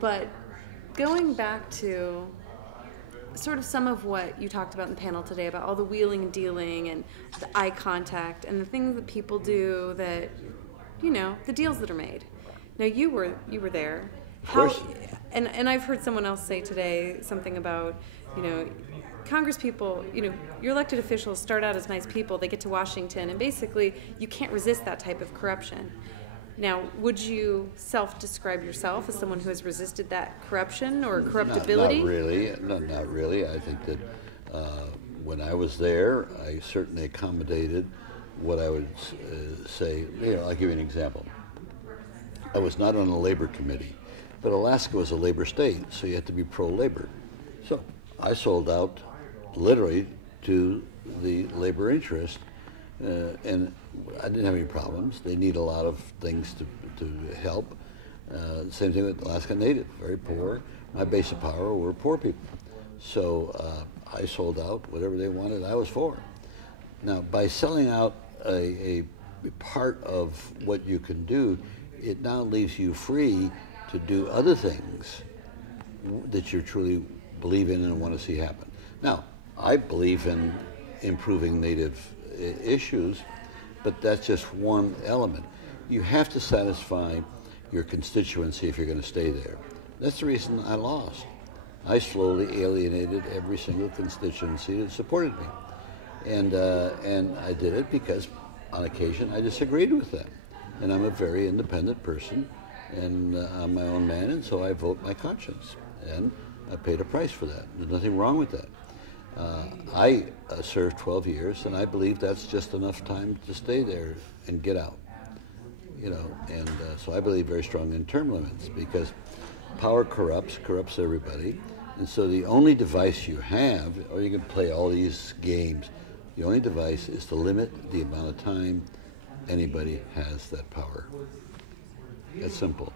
But going back to sort of some of what you talked about in the panel today about all the wheeling and dealing and the eye contact and the things that people do that, you know, the deals that are made. Now you were there. Of course. And I've heard someone else say today something about, you know, Congress people, you know, your elected officials start out as nice people, they get to Washington, and basically you can't resist that type of corruption. Now, would you self-describe yourself as someone who has resisted that corruption or corruptibility? Not really. Not really. I think that when I was there, I certainly accommodated what I would say. You know, I'll give you an example. I was not on a labor committee, but Alaska was a labor state, so you had to be pro-labor. So I sold out literally to the labor interest, and I didn't have any problems. They need a lot of things to help. Same thing with Alaska Native, very poor. My base of power were poor people. So I sold out whatever they wanted, I was for. Now, by selling out a part of what you can do, it now leaves you free to do other things that you truly believe in and want to see happen. Now, I believe in improving Native issues, but that's just one element. You have to satisfy your constituency if you're going to stay there. That's the reason I lost. I slowly alienated every single constituency that supported me. And I did it because on occasion I disagreed with them. And I'm a very independent person, and I'm my own man, and so I vote my conscience. And I paid a price for that. There's nothing wrong with that. I served 12 years, and I believe that's just enough time to stay there and get out. You know, and so I believe very strongly in term limits, because power corrupts everybody. And so the only device you have, or you can play all these games, the only device is to limit the amount of time anybody has that power. That's simple.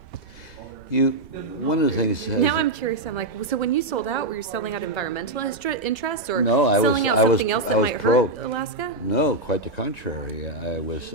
One of the things. Now I'm curious. I'm like, so when you sold out, were you selling out environmental interests, or no, selling out something else that might hurt Alaska? No, quite the contrary. I was